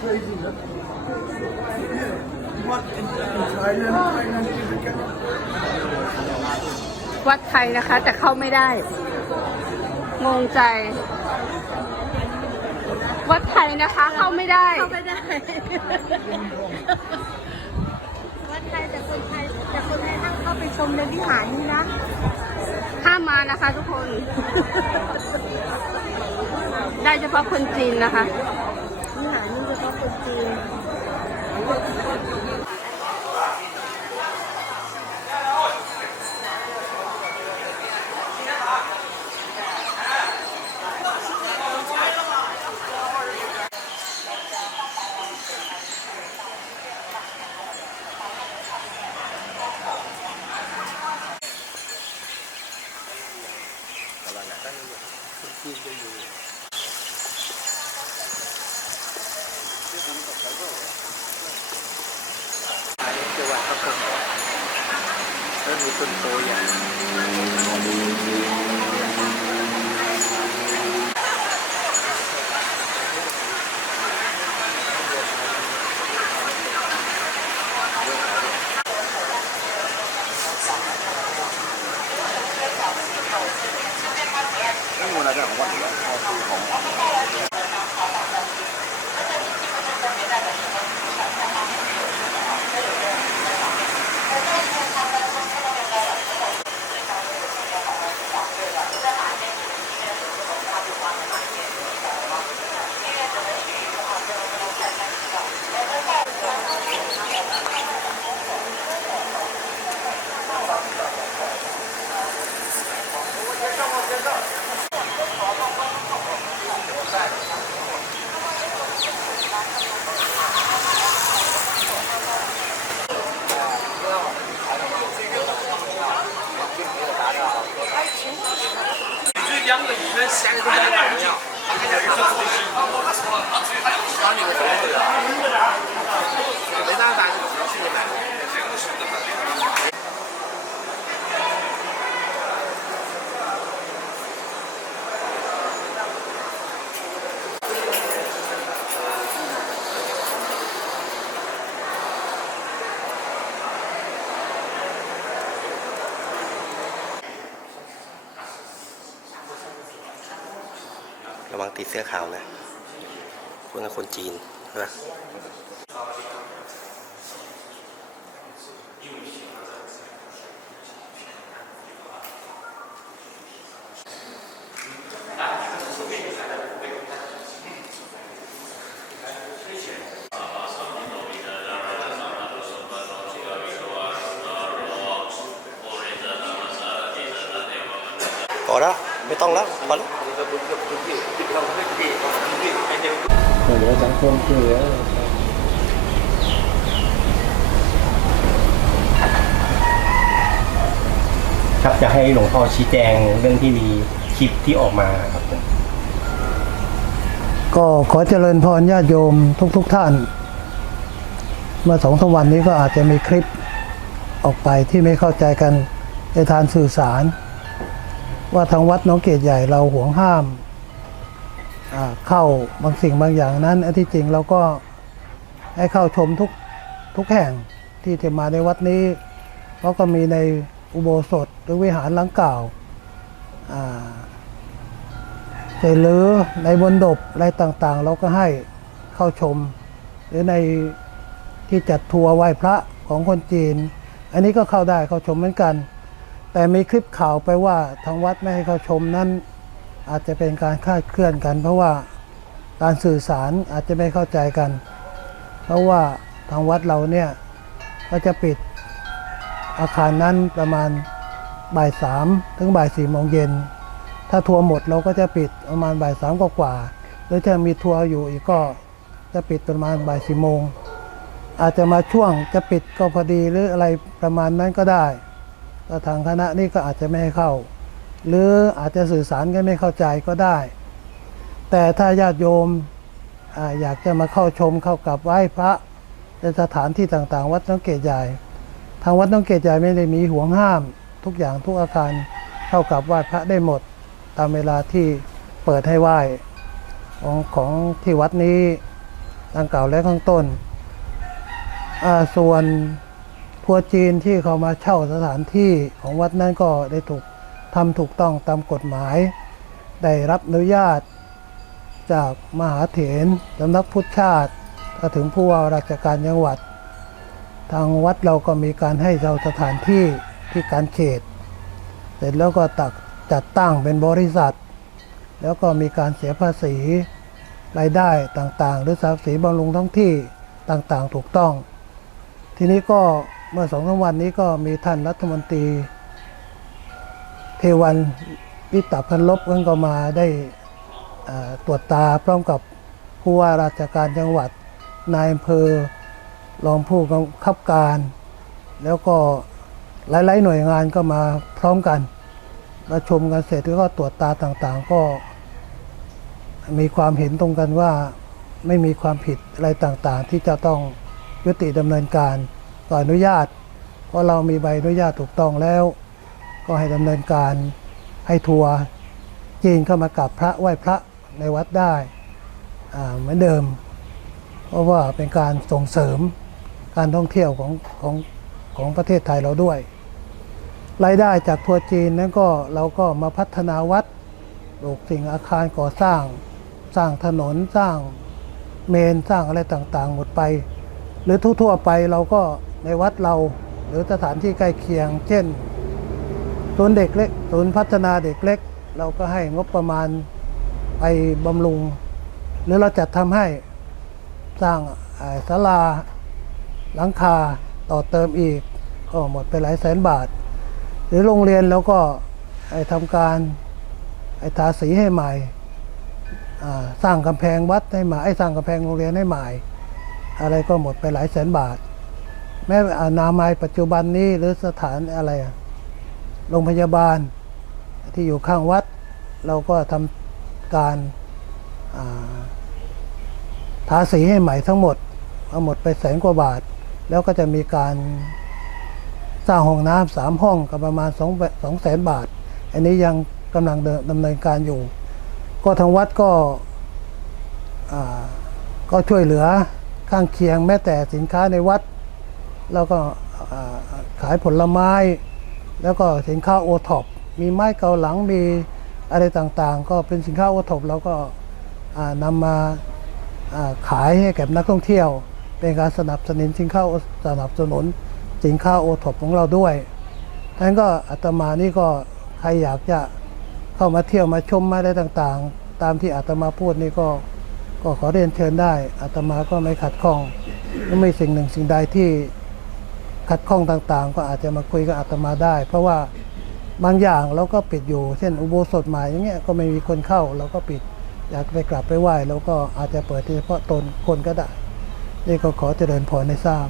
What in, in Thailand, Thailand is a camera. วัดไทยนะคะ แต่เข้าไม่ได้ งงใจ วัดไทยนะคะ เข้าไม่ได้ เข้าไม่ได้ วัดไทยแต่คนไทยแต่คนไทยห้ามเข้าไปชมในวิหารนี่นะห้ามมานะคะทุกคน ได้เฉพาะคนจีนนะคะ วิหารนี่เฉพาะคนจีน จังห วัดพระคงแล้วมีต้นโตใหญ่ 两个医院现在都在干这个，他给点儿好处费，他就是他这个官儿的。 ระวังติดเสื้อขาวนะพวกนั้นคนจีนใช่ปะพอแล้วไม่ต้องแล้วพอแล้ว เหลือสังคมช่วยเหลือครับจะให้หลวงพ่อชี้แจงเรื่องที่มีคลิปที่ออกมาครับก็ขอเจริญพรญาติโยมทุกๆทท่าน เมื่อสองสาวันนี้ก็อาจจะมีคลิปออกไปที่ไม่เข้าใจกันในทางสื่อสาร ว่าทางวัดน้องเกตใหญ่เราห่วงห้ามเข้าบางสิ่งบางอย่างนั้นอันที่จริงเราก็ให้เข้าชมทุกทุกแห่งที่จะมาในวัดนี้เพราะก็มีในอุโบสถหรือวิหารหลังเก่าเจหรือในบนดบอะไรต่างๆ เราก็ให้เข้าชม หรือในที่จัดทัวร์ไหว้พระของคนจีน อันนี้ก็เข้าได้เข้าชมเหมือนกัน แต่มีคลิปข่าวไปว่าทางวัดไม่ให้เข้าชมนั้น อาจจะเป็นการคลาดเคลื่อนกัน เพราะว่าการสื่อสารอาจจะไม่เข้าใจกัน เพราะว่าทางวัดเราเนี่ยก็จะปิดอาคารนั้นประมาณบ่ายสามถึงบ่ายสี่โมงเย็น ถ้าทัวร์หมดเราก็จะปิดประมาณบ่ายสามกว่าๆหรือถ้ามีทัวร์อยู่อีกก็จะปิดประมาณบ่ายสี่โมงอาจจะมาช่วงจะปิดก็พอดีหรืออะไรประมาณนั้นก็ได้ ทางคณะนี่ก็อาจจะไม่ให้เข้า หรืออาจจะสื่อสารกันไม่เข้าใจก็ได้ แต่ถ้าญาติโยมออยากจะมาเข้าชมเข้ากับไหว้พระในสถานที่ต่างๆ วัดน้องเกตใหญ่ ทางวัดน้องเกตใหญ่ไม่ได้มีห่วงห้าม ทุกอย่างทุกอาการเข้ากับไหว้พระได้หมด ตามเวลาที่เปิดให้ไหว้ของของที่วัดนี้ดังกล่าวและข้างต้นส่วน ทัวจีนที่เขามาเช่าสถานที่ของวัดนั้นก็ได้ถูกทำถูกต้องตามกฎหมาย ได้รับอนุญาต จากมหาเถรสำนักพุทธชาติก็ถึงผู้ว่าราชการจังหวัด ทางวัดเราก็มีการให้เช่าสถานที่ที่การเขต เสร็จแล้วก็ตักจัดตั้งเป็นบริษัท แล้วก็มีการเสียภาษีรายได้ต่างๆ หรือภาษีบำรุงท้องที่ต่างๆ ถูกต้อง ทีนี้ก็ เมื่อสองสาวันนี้ก็มีท่านรัฐมนตรี เทวันวิตาพันลบเพิ่งก็มาได้ตรวจตาพร้อมกับผู้ว่าราชการจังหวัดนายอำเภอรองผู้กำกับการ แล้วก็หลาย ๆ หน่วยงานก็มาพร้อมกันประชุมกันเสร็จแล้วก็ตรวจตาต่างๆ ก็มีความเห็นตรงกันว่าไม่มีความผิดอะไรต่างๆ ที่จะต้องยุติดำเนินการ ก็อนุญาต เพราะเรามีใบอนุญาตถูกต้องแล้ว ก็ให้ดำเนินการให้ทัวร์จีนเข้ามากราบพระไหว้พระในวัดได้เหมือนเดิม เพราะว่าเป็นการส่งเสริมการท่องเที่ยวของของของประเทศไทยเราด้วย รายได้จากทัวร์จีนนั้นก็เราก็มาพัฒนาวัดปลูกสิ่งอาคารก่อสร้าง สร้างถนนสร้างเมนสร้างอะไรต่างๆ หมดไป หรือทั่วๆไปเราก็ ในวัดเราหรือสถานที่ใกล้เคียง เช่นศูนย์เด็กเล็กศูนย์พัฒนาเด็กเล็ก เราก็ให้งบประมาณไปบำรุง หรือเราจัดทำให้สร้างศาลาหลังคาต่อเติมอีก ก็หมดไปหลายแสนบาท หรือโรงเรียนเราก็ทำการทาสีให้ใหม่สร้างกำแพงวัดให้ใหม่สร้างกำแพงโรงเรียนให้ใหม่ อะไรก็หมดไปหลายแสนบาท แม้อนามัยปัจจุบันนี้หรือสถานอะไรอะโรงพยาบาลที่อยู่ข้างวัด เราก็ทำการาทาสีให้ใหม่ทั้งหมดเอาหมดไปแสนกว่าบาท แล้วก็จะมีการสร้างห้องน้ำสามห้องกับประมาณสองสองแสนบาท อันนี้ยังกำลังดำเนินการอยู่ ก็ทางวัดก็ก็ช่วยเหลือข้างเคียงแม้แต่สินค้าในวัด แล้วก็ขายผลไม้ แล้วก็สินค้าโอท็อปมีไม้เกาหลังมีอะไรต่างๆ ก็เป็นสินค้าโอท็อปเราก็อ่านำมาขายให้แก่นักท่องเที่ยว เป็นการสนับสนุนสินค้าสนับสนุนสินค้าโอท็อปของเราด้วยทั้นั้นก็อาตมานี่ก็ใครอยากจะเข้ามาเที่ยวมาชมมาอะไรต่างๆ ตามที่อาตมาพูดนี่ก็ก็ขอเรียนเชิญได้อาตมาก็ไม่ขัดข้องไม่สิ่งหนึ่งสิ่งใดที่ ขัดข้องต่างๆ ก็อาจจะมาคุยกับอาตมาได้ เพราะว่าบางอย่างเราก็ปิดอยู่ เช่นอุโบสถใหม่อย่างเงี้ยก็ไม่มีคนเข้าเราก็ปิดอยากไปกลับไปไหว้เราก็อาจจะเปิดเฉพาะตนคนก็ได้ นี่ก็ขอเจริญพรในทราบ